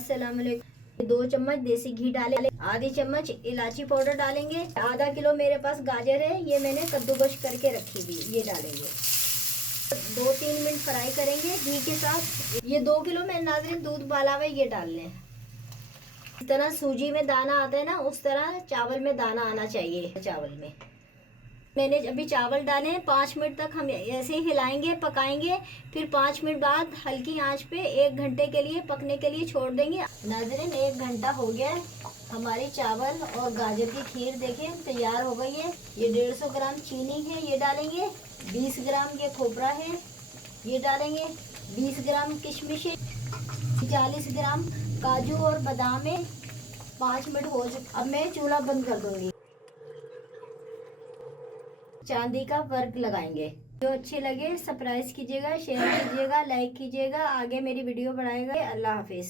अस्सलाम वालेकुम। 2 चम्मच देसी घी डाले, आधी चम्मच इलायची पाउडर डालेंगे। आधा किलो मेरे पास गाजर है, ये मैंने कद्दूकश करके रखी हुई, ये डालेंगे। 2-3 मिनट फ्राई करेंगे घी के साथ। ये 2 किलो में नाज़रीन दूध उबाला हुआ है, ये डाल लें। इस तरह सूजी में दाना आता है ना, उस तरह चावल में दाना आना चाहिए। चावल में मैंने अभी चावल डाले हैं। 5 मिनट तक हम ऐसे ही हिलाएंगे, पकाएंगे। फिर 5 मिनट बाद हल्की आंच पे 1 घंटे के लिए पकने के लिए छोड़ देंगे। नाज़रीन 1 घंटा हो गया है, हमारी चावल और गाजर की खीर देखें तैयार हो गई है। ये 150 ग्राम चीनी है, ये डालेंगे। 20 ग्राम ये खोपरा है, ये डालेंगे। 20 ग्राम किशमिश है, 40 ग्राम काजू और बादाम है। 5 मिनट हो चुके, अब मैं चूल्हा बंद कर दूंगी। चांदी का वर्क लगाएंगे। जो अच्छे लगे सब्सक्राइब कीजिएगा, शेयर कीजिएगा, लाइक कीजिएगा। आगे मेरी वीडियो बढ़ाएगा। अल्लाह हाफिज।